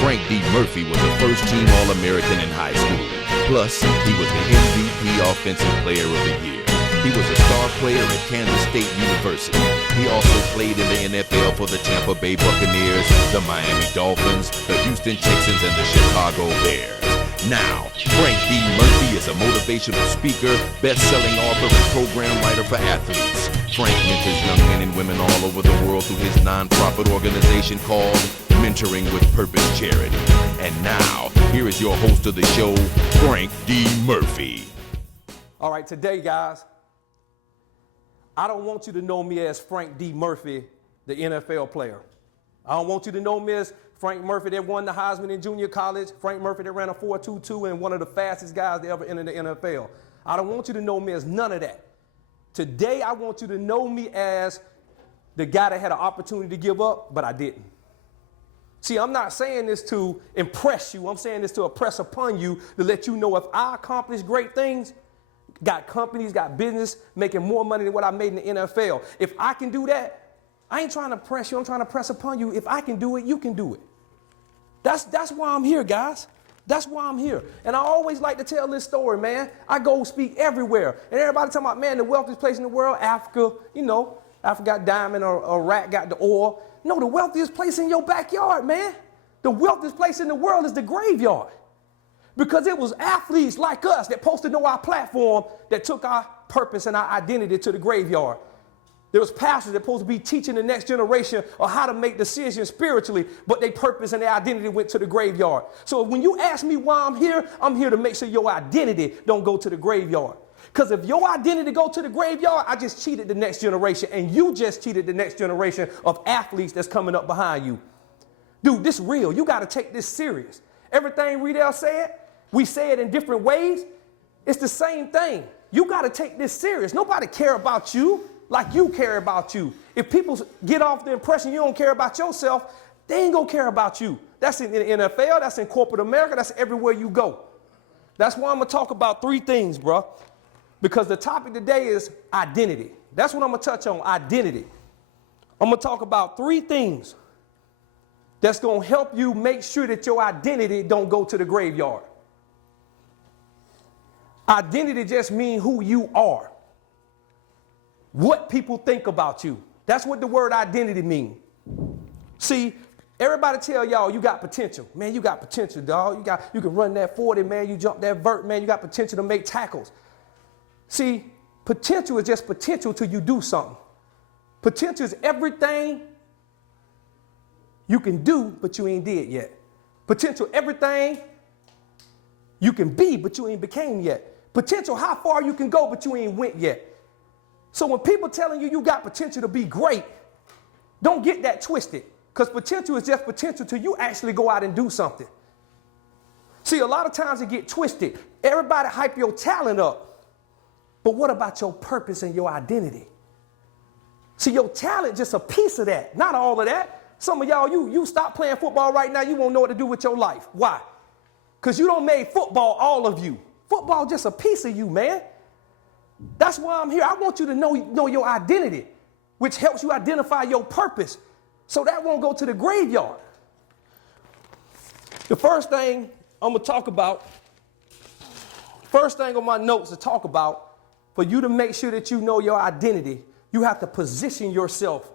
Frank D. Murphy was a first-team All-American in high school. Plus, he was the MVP Offensive Player of the Year. He was a star player at Kansas State University. He also played in the NFL for the Tampa Bay Buccaneers, the Miami Dolphins, the Houston Texans, and the Chicago Bears. Now, Frank D. Murphy is a motivational speaker, best-selling author, and program writer for athletes. Frank mentors young men and women all over the world through his non-profit organization called Mentoring with Purpose Charity. And now, here is your host of the show, Frank D. Murphy. All right, today, guys, I don't want you to know me as Frank D. Murphy, the NFL player. I don't want you to know me as Frank Murphy that won the Heisman in junior college, Frank Murphy that ran a 4.22 and one of the fastest guys to ever enter the NFL. I don't want you to know me as none of that. Today, I want you to know me as the guy that had an opportunity to give up, but I didn't. See, I'm not saying this to impress you. I'm saying this to impress upon you to let you know if I accomplish great things, got companies, got business, making more money than what I made in the NFL. If I can do that, I ain't trying to press you. I'm trying to press upon you. If I can do it, you can do it. That's why I'm here, guys. That's why I'm here. And I always like to tell this story, man. I go speak everywhere. And everybody talking about, man, the wealthiest place in the world, Africa, Africa got diamond or Iraq got the oil. No, the wealthiest place in your backyard, man. The wealthiest place in the world is the graveyard. Because it was athletes like us that posted on our platform that took our purpose and our identity to the graveyard. There was pastors that supposed to be teaching the next generation of how to make decisions spiritually, but their purpose and their identity went to the graveyard. So when you ask me why I'm here to make sure your identity don't go to the graveyard. Because if your identity go to the graveyard, I just cheated the next generation, and you just cheated the next generation of athletes that's coming up behind you. Dude, this real. You got to take this serious. Everything Riedel said, we say it in different ways. It's the same thing. You got to take this serious. Nobody care about you like you care about you. If people get off the impression you don't care about yourself, they ain't gonna care about you. That's in the NFL, that's in corporate America, that's everywhere you go. That's why I'm gonna talk about three things, bro. Because the topic today is identity. That's what I'm gonna touch on, identity. I'm gonna talk about three things that's gonna help you make sure that your identity don't go to the graveyard. Identity just means who you are. What people think about you. That's what the word identity means. See, everybody tell y'all you got potential. Man, you got potential, dog. You can run that 40, man. You jump that vert, man. You got potential to make tackles. See, potential is just potential till you do something. Potential is everything you can do, but you ain't did yet. Potential, everything you can be, but you ain't became yet. Potential, how far you can go, but you ain't went yet. So when people telling you got potential to be great, don't get that twisted. Because potential is just potential till you actually go out and do something. See, a lot of times it get twisted. Everybody hype your talent up. But what about your purpose and your identity? See, your talent just a piece of that, not all of that. Some of y'all, you stop playing football right now, you won't know what to do with your life. Why? Because you don't made football all of you. Football just a piece of you, man. That's why I'm here. I want you to know your identity, which helps you identify your purpose, so that won't go to the graveyard. The first thing I'm going to talk about, first thing on my notes to talk about, for you to make sure that you know your identity, you have to position yourself.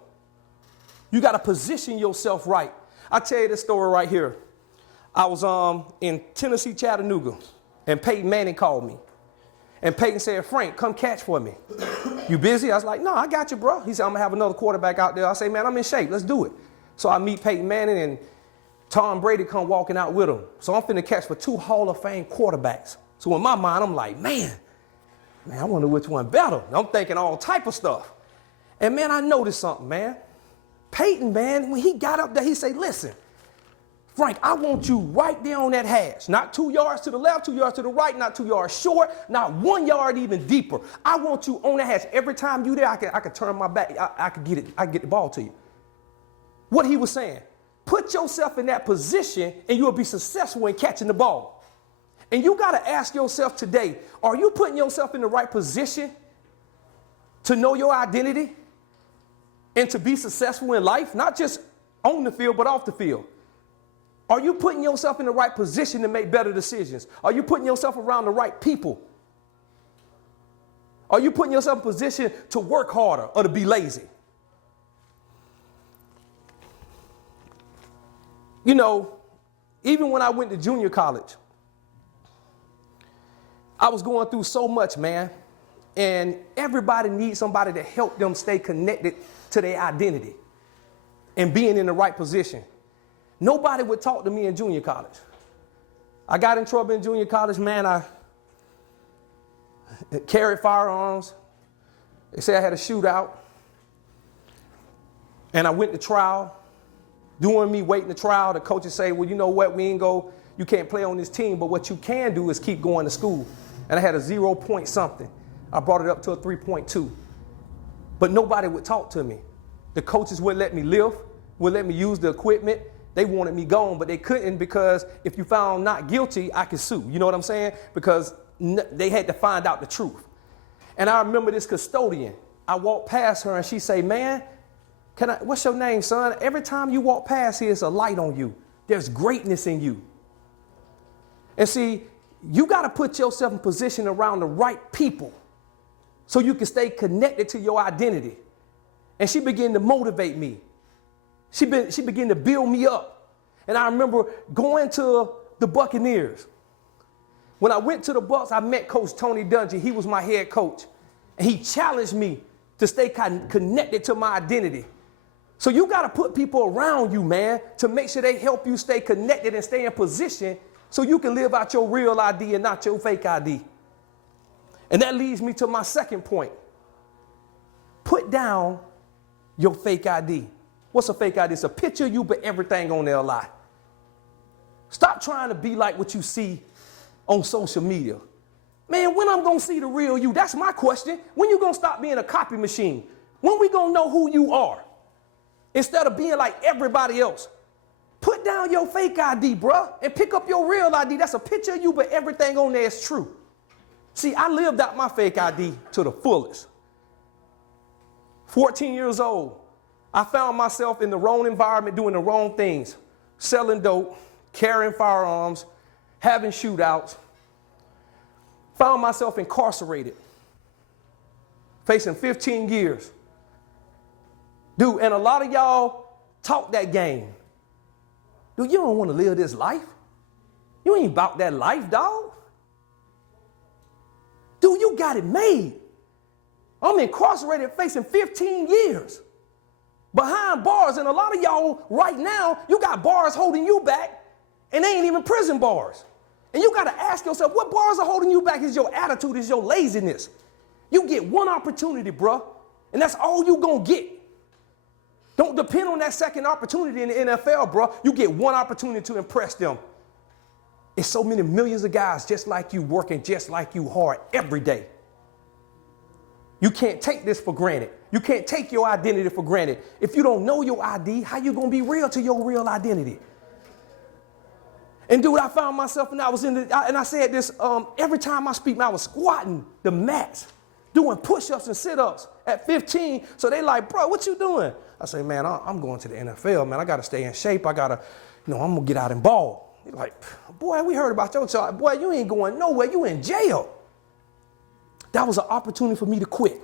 You got to position yourself right. I'll tell you this story right here. I was in Tennessee, Chattanooga, and Peyton Manning called me. And Peyton said, Frank, come catch for me. You busy? I was like, no, I got you, bro. He said, I'm going to have another quarterback out there. I say, man, I'm in shape. Let's do it. So I meet Peyton Manning, and Tom Brady come walking out with him. So I'm finna catch for two Hall of Fame quarterbacks. So in my mind, I'm like, man, I wonder which one better. And I'm thinking all type of stuff. And, man, I noticed something, man. Peyton, man, when he got up there, he said, listen, Frank, I want you right there on that hash. Not 2 yards to the left, 2 yards to the right, not 2 yards short, not 1 yard even deeper. I want you on that hash. Every time you there, I could turn my back. I could get it. I could get the ball to you. What he was saying, put yourself in that position and you'll be successful in catching the ball. And you got to ask yourself today, are you putting yourself in the right position to know your identity and to be successful in life? Not just on the field, but off the field. Are you putting yourself in the right position to make better decisions? Are you putting yourself around the right people? Are you putting yourself in a position to work harder or to be lazy? You know, even when I went to junior college, I was going through so much, man. And everybody needs somebody to help them stay connected to their identity and being in the right position. Nobody would talk to me in junior college. I got in trouble in junior college, man. I carried firearms. They said I had a shootout. And I went to trial. During me waiting the trial, the coaches say, well, you know what, you can't play on this team, but what you can do is keep going to school. And I had a 0 point something. I brought it up to a 3.2. But nobody would talk to me. The coaches wouldn't let me live, wouldn't let me use the equipment. They wanted me gone, but they couldn't because if you found not guilty, I could sue. You know what I'm saying? Because they had to find out the truth. And I remember this custodian. I walked past her and she say, man, what's your name, son? Every time you walk past here, it's a light on you. There's greatness in you. And see, you got to put yourself in position around the right people so you can stay connected to your identity. And she began to motivate me. She began to build me up. And I remember going to the Buccaneers. When I went to the Bucs, I met Coach Tony Dungy. He was my head coach. And he challenged me to stay connected to my identity. So you got to put people around you, man, to make sure they help you stay connected and stay in position so you can live out your real ID and not your fake ID. And that leads me to my second point. Put down your fake ID. What's a fake ID? It's a picture of you, but everything on there a lie. Stop trying to be like what you see on social media. Man, when I'm going to see the real you? That's my question. When you going to stop being a copy machine? When we going to know who you are? Instead of being like everybody else. Put down your fake ID, bruh, and pick up your real ID. That's a picture of you, but everything on there is true. See, I lived out my fake ID to the fullest. 14 years old, I found myself in the wrong environment doing the wrong things. Selling dope, carrying firearms, having shootouts. Found myself incarcerated, facing 15 years. Dude, and a lot of y'all talk that game. Dude, you don't want to live this life. You ain't about that life, dog. Dude, you got it made. I'm incarcerated facing 15 years. Behind bars, and a lot of y'all right now, you got bars holding you back, and they ain't even prison bars. And you got to ask yourself, what bars are holding you back? Is your attitude, is your laziness. You get one opportunity, bro, and that's all you gonna get. Don't depend on that second opportunity in the NFL, bro. You get one opportunity to impress them. It's so many millions of guys just like you, working just like you hard every day. You can't take this for granted. You can't take your identity for granted. If you don't know your ID, how you gonna be real to your real identity? And dude, I found myself, and I said this, every time I speak, man, I was squatting the mats, doing push-ups and sit-ups at 15. So they like, bro, what you doing? I say, man, I'm going to the NFL, man. I got to stay in shape. I'm going to get out and ball. They're like, boy, we heard about your child. Boy, you ain't going nowhere. You in jail. That was an opportunity for me to quit.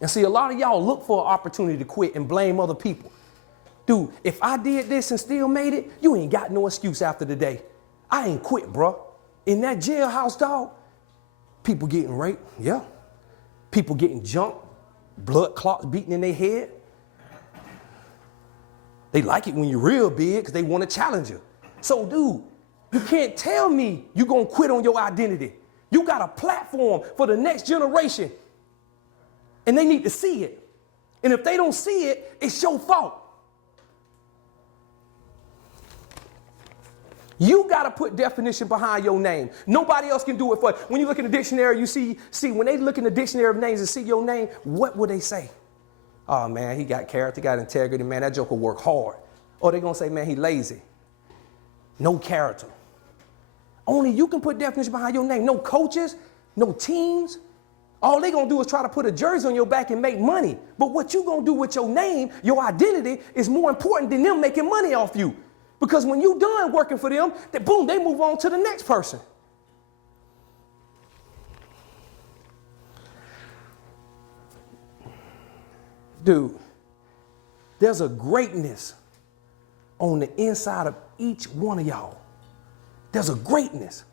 And see, a lot of y'all look for an opportunity to quit and blame other people. Dude, if I did this and still made it, you ain't got no excuse after the day. I ain't quit, bro. In that jailhouse, dog, people getting raped, yeah. People getting jumped, blood clots beating in their head. They like it when you're real big because they want to challenge you. So, dude, you can't tell me you're going to quit on your identity. You got a platform for the next generation, and they need to see it. And if they don't see it, it's your fault. You got to put definition behind your name. Nobody else can do it for you. When you look in the dictionary, you see when they look in the dictionary of names and see your name, what would they say? Oh, man, he got character, got integrity. Man, that joker work hard. Or they're going to say, man, he lazy. No character. Only you can put definition behind your name. No coaches, no teams. All they're going to do is try to put a jersey on your back and make money. But what you going to do with your name, your identity, is more important than them making money off you. Because when you done working for them, boom, they move on to the next person. Dude, there's a greatness on the inside of each one of y'all. There's a greatness.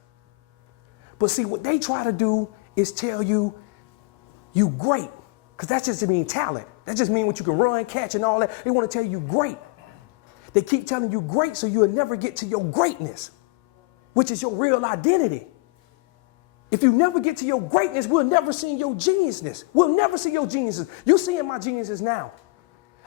But see, what they try to do is tell you, you great. Because that just means talent. That just means what you can run, catch, and all that. They want to tell you great. They keep telling you great so you'll never get to your greatness, which is your real identity. If you never get to your greatness, we'll never see your geniusness. We'll never see your geniuses. You're seeing my geniuses now.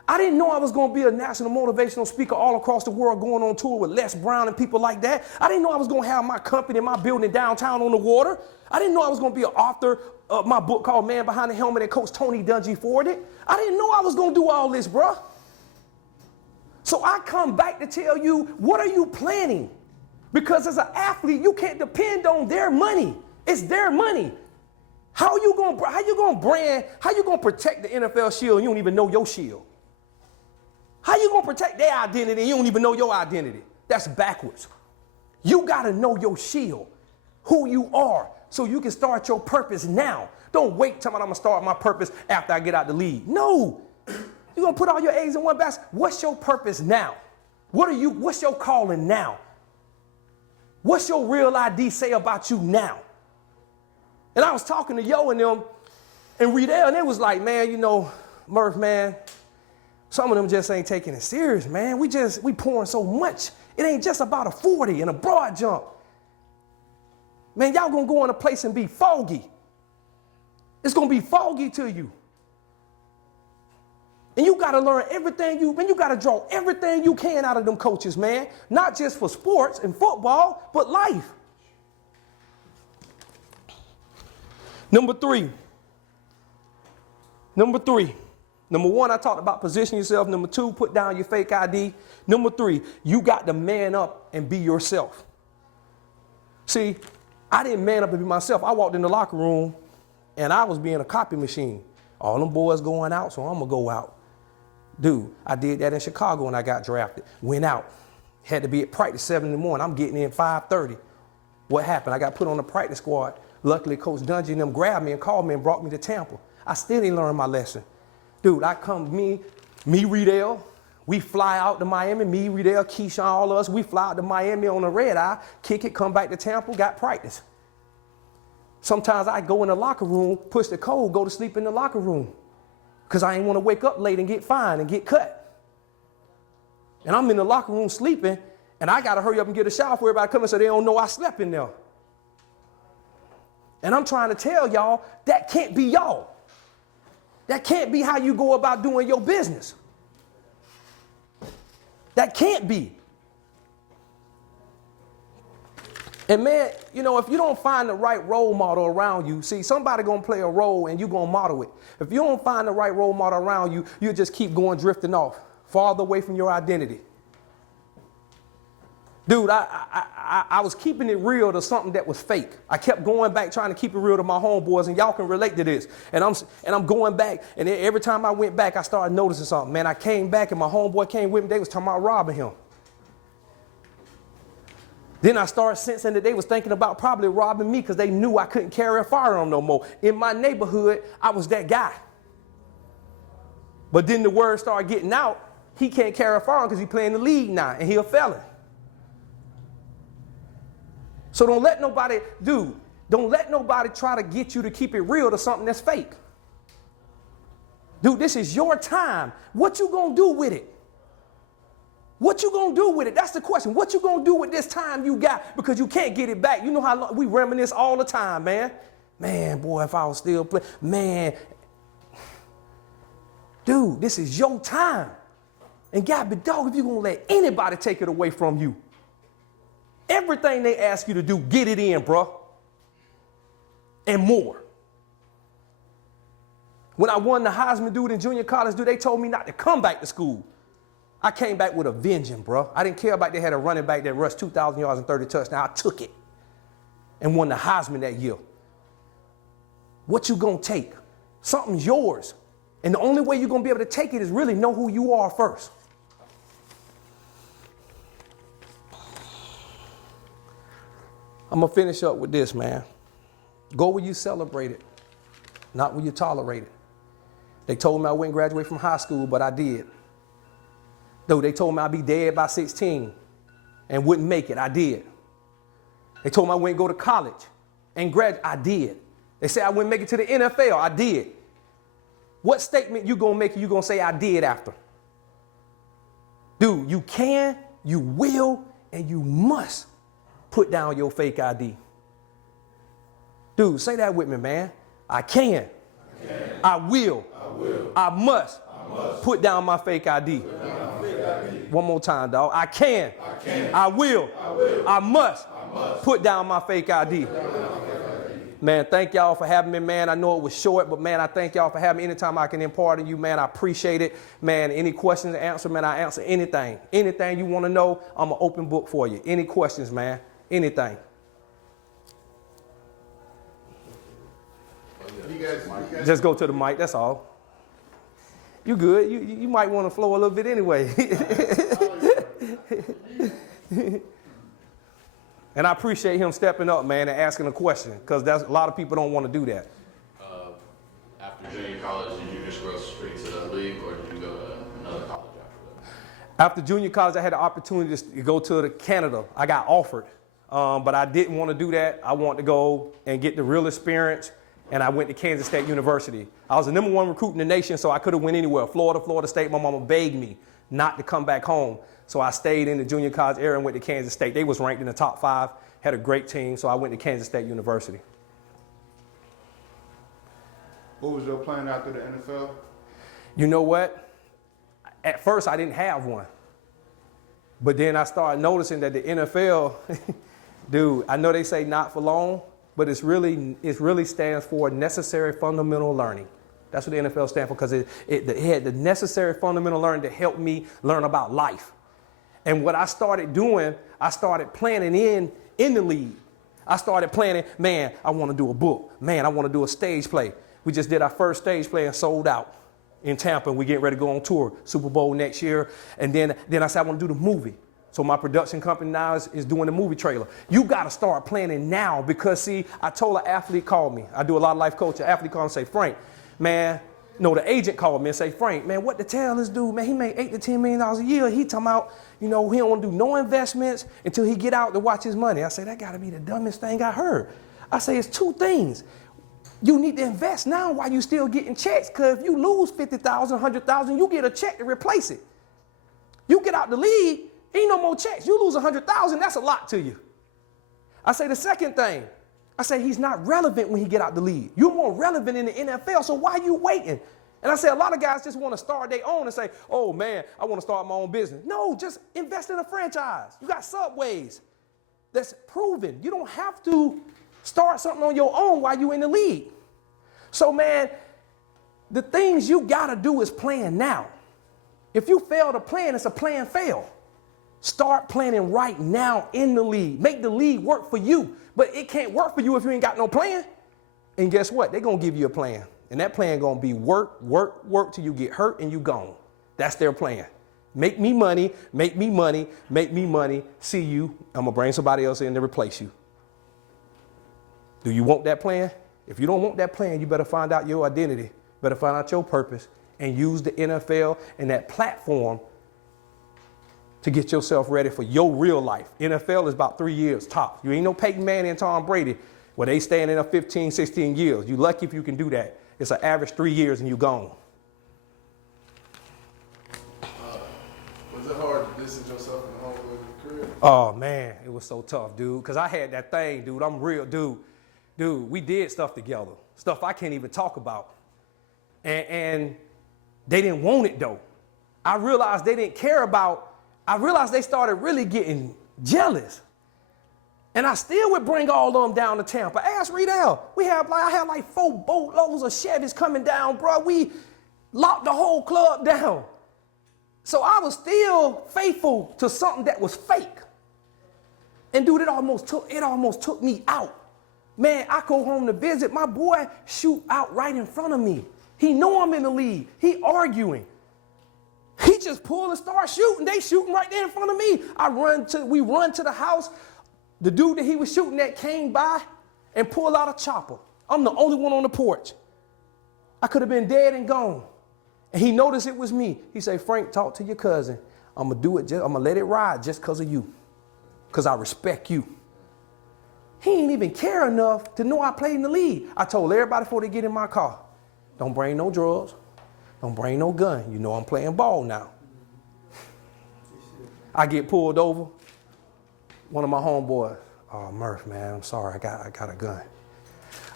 I didn't know I was going to be a national motivational speaker all across the world going on tour with Les Brown and people like that. I didn't know I was going to have my company, my building downtown on the water. I didn't know I was going to be an author of my book called Man Behind the Helmet and Coach Tony Dungy forwarded. I didn't know I was going to do all this, bruh. So I come back to tell you, what are you planning? Because as an athlete, you can't depend on their money. It's their money. How you going to protect the NFL shield and you don't even know your shield? How you going to protect their identity and you don't even know your identity? That's backwards. You got to know your shield, who you are, so you can start your purpose now. Don't wait till I'm going to start my purpose after I get out the league. No. You're going to put all your eggs in one basket. What's your purpose now? What's your calling now? What's your real ID say about you now? And I was talking to Yo and them and Riedel, and they was like, man, you know, Murph, man, some of them just ain't taking it serious, man. We pouring so much. It ain't just about a 40 and a broad jump. Man, y'all gonna go in a place and be foggy. It's gonna be foggy to you. And you gotta learn everything you gotta draw everything you can out of them coaches, man. Not just for sports and football, but life. Number three. Number one, I talked about position yourself. Number two, put down your fake ID. Number three, you got to man up and be yourself. See, I didn't man up and be myself. I walked in the locker room and I was being a copy machine. All them boys going out, so I'm going to go out. Dude, I did that in Chicago when I got drafted. Went out. Had to be at practice 7 in the morning. I'm getting in 5:30. What happened? I got put on the practice squad. Luckily, Coach Dungy and them grabbed me and called me and brought me to Tampa. I still didn't learn my lesson. Dude, me, Riedel, we fly out to Miami, me, Riedel, Keyshawn, all of us, we fly out to Miami on a red eye, kick it, come back to Tampa, got practice. Sometimes I go in the locker room, push the code, go to sleep in the locker room because I ain't want to wake up late and get fined and get cut. And I'm in the locker room sleeping, and I got to hurry up and get a shower for everybody coming so they don't know I slept in there. And I'm trying to tell y'all, that can't be y'all. That can't be how you go about doing your business. That can't be. And man, you know, if you don't find the right role model around you, see, somebody gonna play a role and you gonna model it. If you don't find the right role model around you, you just keep going drifting off, farther away from your identity. Dude, I was keeping it real to something that was fake. I kept going back trying to keep it real to my homeboys, and y'all can relate to this. And I'm going back, and every time I went back, I started noticing something. Man, I came back, and my homeboy came with me. They was talking about robbing him. Then I started sensing that they was thinking about probably robbing me because they knew I couldn't carry a firearm no more. In my neighborhood, I was that guy. But then the word started getting out, he can't carry a firearm because he's playing the league now, and he a felon. So don't let nobody try to get you to keep it real to something that's fake. Dude, this is your time. What you gonna do with it? What you gonna do with it? That's the question. What you gonna do with this time you got? Because you can't get it back. You know how long we reminisce all the time, man. Man, boy, if I was still playing, man. Dude, this is your time. And God be dog if you gonna let anybody take it away from you. Everything they ask you to do, get it in, bro. And more. When I won the Heisman dude in junior college, dude, they told me not to come back to school. I came back with a vengeance, bro. I didn't care about they had a running back that rushed 2,000 yards and 30 touchdowns. I took it and won the Heisman that year. What you gonna take? Something's yours. And the only way you're gonna be able to take it is really know who you are first. I'm gonna finish up with this, man. Go where you celebrate it, not where you tolerate it. They told me I wouldn't graduate from high school, but I did. Though they told me I'd be dead by 16 and wouldn't make it, I did. They told me I wouldn't go to college and graduate, I did. They said I wouldn't make it to the NFL, I did. What statement you gonna make, you gonna say I did after? Dude, you can, you will, and you must put down your fake ID. Dude, say that with me, man. I can. I will. I must. Put down my fake ID. One more time, dog. I can. I will. I must. Put down my fake ID. Man, thank y'all for having me, man. I know it was short, but man, I thank y'all for having me. Anytime I can impart on you, man, I appreciate it. Man, any questions to answer, man, I answer anything. Anything you want to know, I'm an open book for you. Any questions, man? Anything. Just go to the mic, that's all. You good. You might want to flow a little bit anyway. And I appreciate him stepping up, man, and asking a question, because a lot of people don't want to do that. After junior college, did you just go straight to the league, or did you go to another college after that? After junior college, I had the opportunity to go to Canada. I got offered, but I didn't want to do that. I wanted to go and get the real experience, and I went to Kansas State University. I was the #1 recruit in the nation, so I could have went anywhere. Florida State. My mama begged me not to come back home. So I stayed in the junior college area and went to Kansas State. They was ranked in the top 5, had a great team, so I went to Kansas State University. What was your plan after the NFL? You know what? At first, I didn't have one. But then I started noticing that the NFL, dude, I know they say not for long, but it really stands for necessary fundamental learning. That's what the NFL stands for, because it had the necessary fundamental learning to help me learn about life. And what I started doing, I started planning in the league. I started planning, man, I want to do a book. Man, I want to do a stage play. We just did our first stage play and sold out in Tampa, and we're getting ready to go on tour, Super Bowl next year. And then I said, I want to do the movie. So my production company now is doing the movie trailer. You got to start planning now, because, see, I told an athlete called me. I do a lot of life coaching. An athlete called and say, Frank, man, no, the agent called me and say, Frank, man, what to tell this dude, man, he made $8 to $10 million a year. He talking about, he don't want to do no investments until he get out to watch his money. I say, that got to be the dumbest thing I heard. I say, it's two things. You need to invest now while you still getting checks, because if you lose $50,000, $100,000, you get a check to replace it. You get out the league, ain't no more checks. You lose $100,000, that's a lot to you. I say the second thing, I say he's not relevant when he get out the league. You're more relevant in the NFL, so why are you waiting? And I say a lot of guys just want to start their own and say, oh man, I want to start my own business. No, just invest in a franchise. You got Subways that's proven. You don't have to start something on your own while you're in the league. So man, the things you got to do is plan now. If you fail to plan, it's a plan fail. Start planning right now in the league. Make the league work for you. But it can't work for you if you ain't got no plan. And guess what? They're going to give you a plan. And that plan going to be work, work, work till you get hurt and you gone. That's their plan. Make me money, make me money, make me money. See you. I'm going to bring somebody else in to replace you. Do you want that plan? If you don't want that plan, you better find out your identity. Better find out your purpose and use the NFL and that platform to get yourself ready for your real life. NFL is about 3 years top. You ain't no Peyton Manning and Tom Brady where they staying in there 15, 16 years. You lucky if you can do that. It's an average 3 years and you gone. Was it hard to distance yourself from the Hollywood career? Oh man, it was so tough, dude. Cause I had that thing, dude. I'm real, dude. Dude, we did stuff together. Stuff I can't even talk about. And they didn't want it though. I realized they didn't care about, I realized they started really getting jealous. And I still would bring all of them down to Tampa. Ask Riedel. I had like 4 boatloads of Chevys coming down, bro. We locked the whole club down. So I was still faithful to something that was fake. And dude, it almost took me out. Man, I go home to visit. My boy shoot out right in front of me. He know I'm in the league. He arguing. He just pulled and start shooting. They shooting right there in front of me. We run to the house. The dude that he was shooting at came by and pulled out a chopper. I'm the only one on the porch. I could have been dead and gone. And he noticed it was me. He said, Frank, talk to your cousin. I'm going to do it. I'm going to let it ride just because of you. Because I respect you. He ain't even care enough to know I played in the league. I told everybody before they get in my car, don't bring no drugs. Don't bring no gun. You know I'm playing ball now. I get pulled over. One of my homeboys, oh, Murph, man, I'm sorry. I got a gun.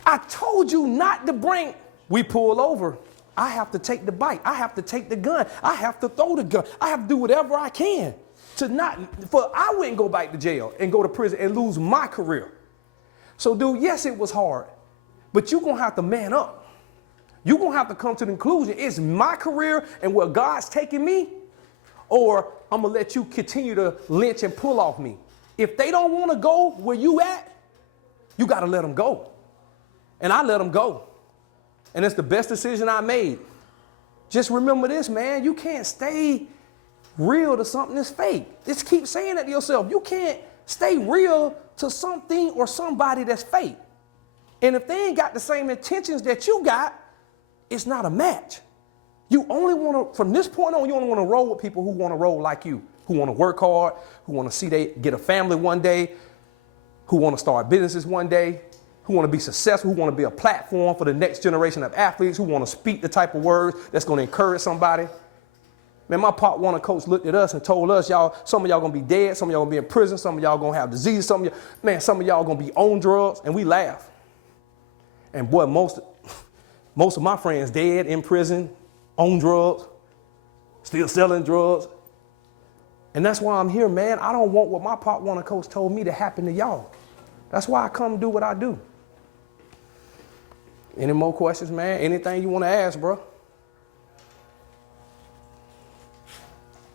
I told you not to bring. We pull over. I have to take the bike. I have to take the gun. I have to throw the gun. I have to do whatever I can I wouldn't go back to jail and go to prison and lose my career. So, dude, yes, it was hard, but you're going to have to man up. You're going to have to come to the conclusion, it's my career and where God's taking me, or I'm going to let you continue to lynch and pull off me. If they don't want to go where you at, you got to let them go. And I let them go. And it's the best decision I made. Just remember this, man. You can't stay real to something that's fake. Just keep saying that to yourself. You can't stay real to something or somebody that's fake. And if they ain't got the same intentions that you got, it's not a match. You only want to, from this point on, you only want to roll with people who want to roll like you, who want to work hard, who want to see they get a family one day, who want to start businesses one day, who want to be successful, who want to be a platform for the next generation of athletes, who want to speak the type of words that's going to encourage somebody. Man, my Pop Warner coach looked at us and told us, y'all, some of y'all going to be dead, some of y'all going to be in prison, some of y'all going to have disease, some of y'all going to be on drugs, and we laugh. And boy, most of my friends dead, in prison, on drugs, still selling drugs. And that's why I'm here, man. I don't want what my Pop Warner coach told me to happen to y'all. That's why I come do what I do. Any more questions, man? Anything you want to ask, bro?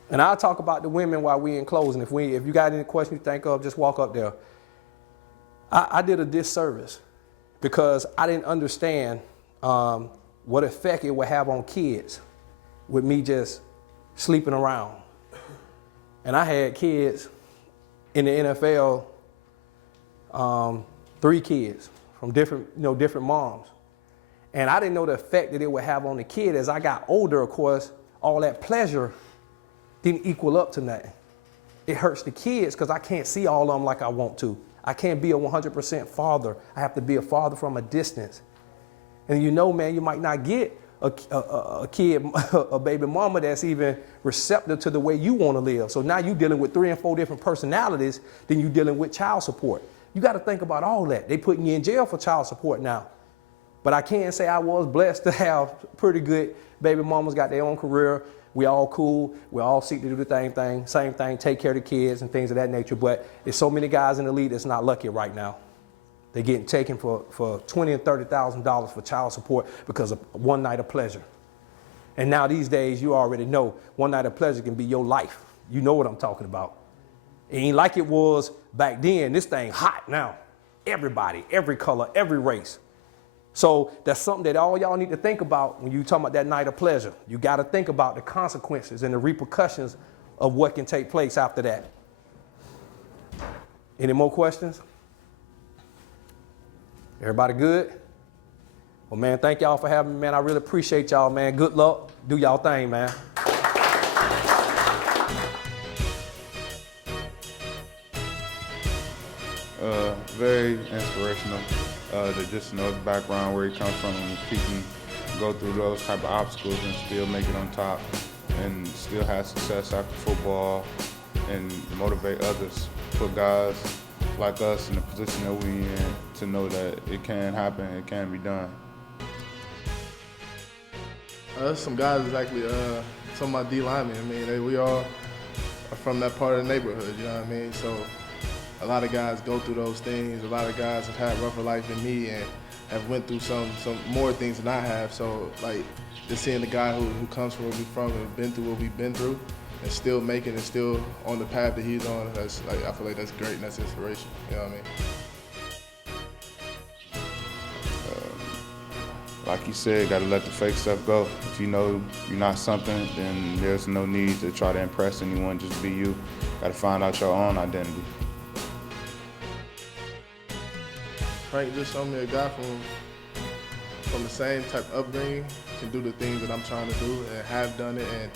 And I'll talk about the women while we in closing. If you got any questions you think of, just walk up there. I did a disservice because I didn't understand what effect it would have on kids with me just sleeping around. And I had kids in the NFL, 3 kids from different moms. And I didn't know the effect that it would have on the kid. As I got older, of course, all that pleasure didn't equal up to nothing. It hurts the kids because I can't see all of them like I want to. I can't be a 100% father. I have to be a father from a distance. And man, you might not get a kid, a baby mama that's even receptive to the way you want to live. So now you're dealing with 3 and 4 different personalities, then you're dealing with child support. You got to think about all that. They putting you in jail for child support now. But I can say I was blessed to have pretty good baby mamas, got their own career. We all cool. We all seek to do the same thing, take care of the kids and things of that nature. But there's so many guys in the league that's not lucky right now. They're getting taken for $20,000 and $30,000 for child support because of one night of pleasure. And now these days, you already know one night of pleasure can be your life. You know what I'm talking about. It ain't like it was back then. This thing hot now. Everybody, every color, every race. So that's something that all y'all need to think about when you talk about that night of pleasure. You got to think about the consequences and the repercussions of what can take place after that. Any more questions? Everybody good? Well, man, thank y'all for having me, man. I really appreciate y'all, man. Good luck. Do y'all thing, man. Very inspirational to just know the background where he comes from and he can go through those type of obstacles and still make it on top and still have success after football and motivate others, put guys like us in the position that we in to know that it can happen, it can be done. Some guys is actually some of my D linemen. I mean, we all are from that part of the neighborhood, you know what I mean? So a lot of guys go through those things. A lot of guys have had rougher life than me and have went through some more things than I have. So like just seeing the guy who comes from where we're from and been through what we've been through and still making and still on the path that he's on, that's like, I feel like that's great and that's inspiration. You know what I mean? Like you said, got to let the fake stuff go. If you know you're not something, then there's no need to try to impress anyone. Just be you. Got to find out your own identity. Frank just showed me a guy from the same type of upbringing can do the things that I'm trying to do and have done it, and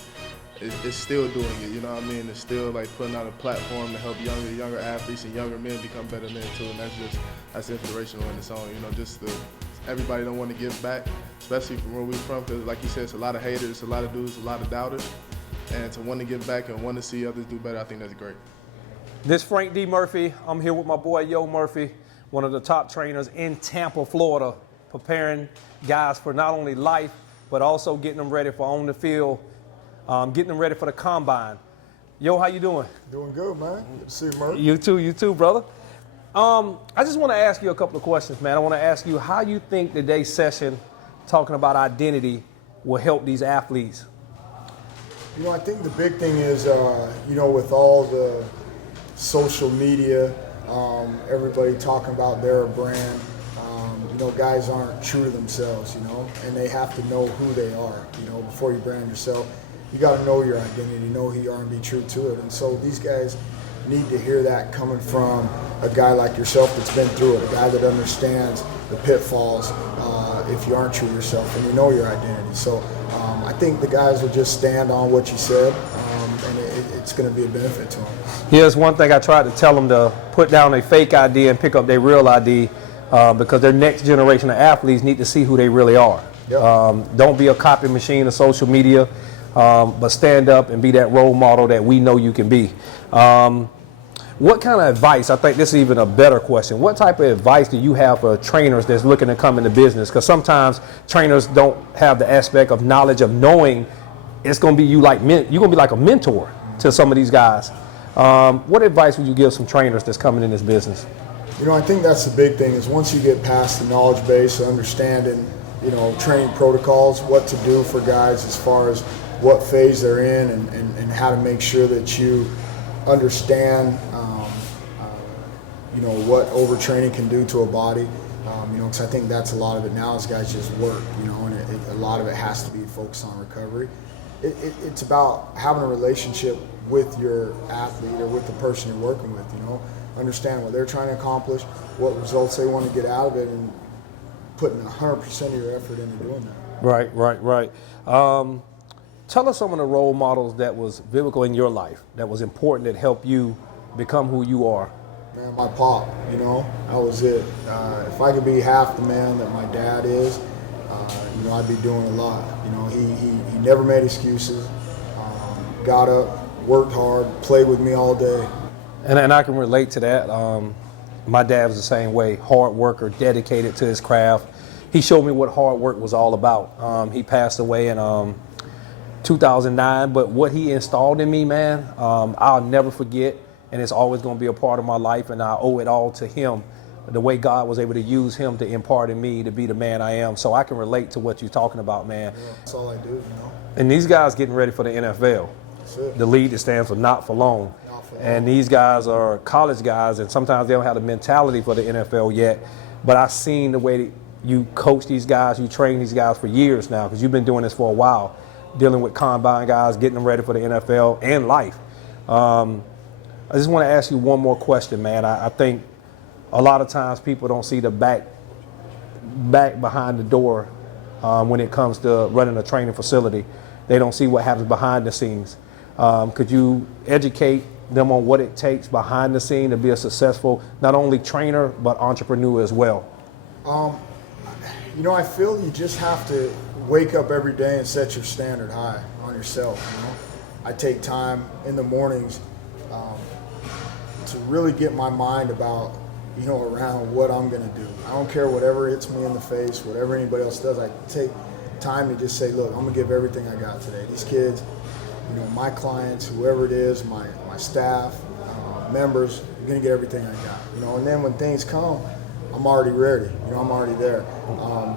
it's still doing it. You know what I mean? It's still like putting out a platform to help younger athletes and younger men become better men too, and that's inspirational in its own. You know, everybody don't want to give back, especially from where we're from, because like you said, it's a lot of haters, it's a lot of dudes, a lot of doubters, and to want to give back and want to see others do better, I think that's great. This Frank D. Murphy. I'm here with my boy Yo Murphy, one of the top trainers in Tampa, Florida, preparing guys for not only life, but also getting them ready for on the field, getting them ready for the combine. Yo, how you doing? Doing good, man. Good to see you, Murphy. You too, brother. I just want to ask you a couple of questions, man. I want to ask you how you think today's session, talking about identity, will help these athletes. You know, I think the big thing is, you know, with all the social media, everybody talking about their brand, you know, guys aren't true to themselves, you know, and they have to know who they are, you know, before you brand yourself. You got to know your identity, know who you are and be true to it. And so these guys need to hear that coming from a guy like yourself that's been through it, a guy that understands the pitfalls if you aren't true to yourself and you know your identity. So I think the guys will just stand on what you said, and it's going to be a benefit to them. Here's one thing I tried to tell them: to put down a fake ID and pick up their real ID, because their next generation of athletes need to see who they really are. Yep. Don't be a copy machine of social media, but stand up and be that role model that we know you can be. What kind of advice, I think this is even a better question, what type of advice do you have for trainers that's looking to come into business? Because sometimes trainers don't have the aspect of knowledge of knowing it's going to be you're going to be like a mentor to some of these guys. What advice would you give some trainers that's coming in this business? You know, I think that's the big thing is once you get past the knowledge base, understanding, you know, training protocols, what to do for guys as far as what phase they're in and how to make sure that you understand, you know, what overtraining can do to a body. You know, because I think that's a lot of it now is guys just work, you know, and a lot of it has to be focused on recovery. It's about having a relationship with your athlete or with the person you're working with, you know, understand what they're trying to accomplish, what results they want to get out of it, and putting 100% of your effort into doing that. Right. Tell us some of the role models that was biblical in your life, that was important, that helped you become who you are. Man, my pop, you know, that was it. If I could be half the man that my dad is, you know, I'd be doing a lot. You know, he never made excuses, got up, worked hard, played with me all day. And I can relate to that. My dad was the same way, hard worker, dedicated to his craft. He showed me what hard work was all about. He passed away in 2009, but what he installed in me, man, I'll never forget, and it's always going to be a part of my life, and I owe it all to him, the way God was able to use him to impart in me to be the man I am. So I can relate to what you're talking about, man. Yeah, that's all I do, you know. And these guys getting ready for the NFL. That's it. The league that stands for not for long. And these guys are college guys, and sometimes they don't have the mentality for the NFL yet. But I've seen the way that you coach these guys, you train these guys for years now, because you've been doing this for a while, dealing with combine guys, getting them ready for the NFL and life. I just want to ask you one more question, man. I think a lot of times people don't see the back behind the door when it comes to running a training facility. They don't see what happens behind the scenes. Could you educate them on what it takes behind the scene to be a successful, not only trainer, but entrepreneur as well? You know, I feel you just have to wake up every day and set your standard high on yourself, you know. I take time in the mornings to really get my mind about, you know, around what I'm going to do. I don't care whatever hits me in the face, whatever anybody else does. I take time to just say, look, I'm going to give everything I got today. These kids, you know, my clients, whoever it is, my staff, members, you're going to get everything I got, you know. And then when things come, I'm already ready, you know, I'm already there.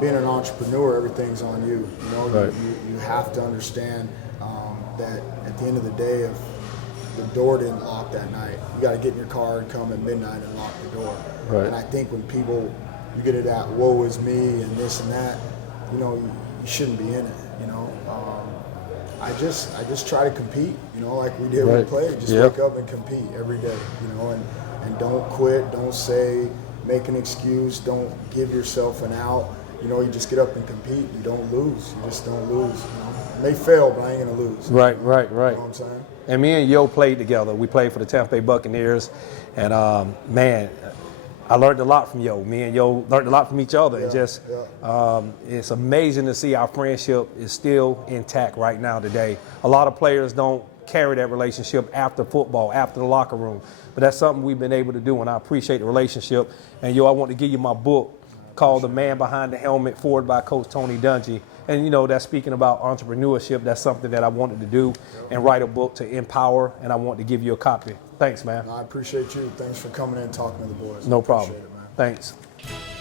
Being an entrepreneur, everything's on you, you know. Right. You have to understand that at the end of the day, if the door didn't lock that night, you got to get in your car and come at midnight and lock the door. Right. And I think when people, you get into that woe is me and this and that, you know, you shouldn't be in it, you know. I just try to compete, you know, like we did when we played. Just wake up and compete every day, you know, and don't quit. Don't say make an excuse. Don't give yourself an out. You know, you just get up and compete. You don't lose. You just don't lose. You know? I may fail, but I ain't gonna lose. Right. You know what I'm saying? And me and Yo played together. We played for the Tampa Bay Buccaneers, and man, I learned a lot from Yo. Me and Yo learned a lot from each other, and just it's amazing to see our friendship is still intact right now today. A lot of players don't carry that relationship after football, after the locker room, but that's something we've been able to do, and I appreciate the relationship. And Yo, I want to give you my book called The Man Behind the Helmet, forward by Coach Tony Dungy. And you know, that's speaking about entrepreneurship. That's something that I wanted to do and write a book to empower, and I want to give you a copy. Thanks, man. I appreciate you. Thanks for coming in and talking to the boys. No problem. Appreciate it, man. Thanks.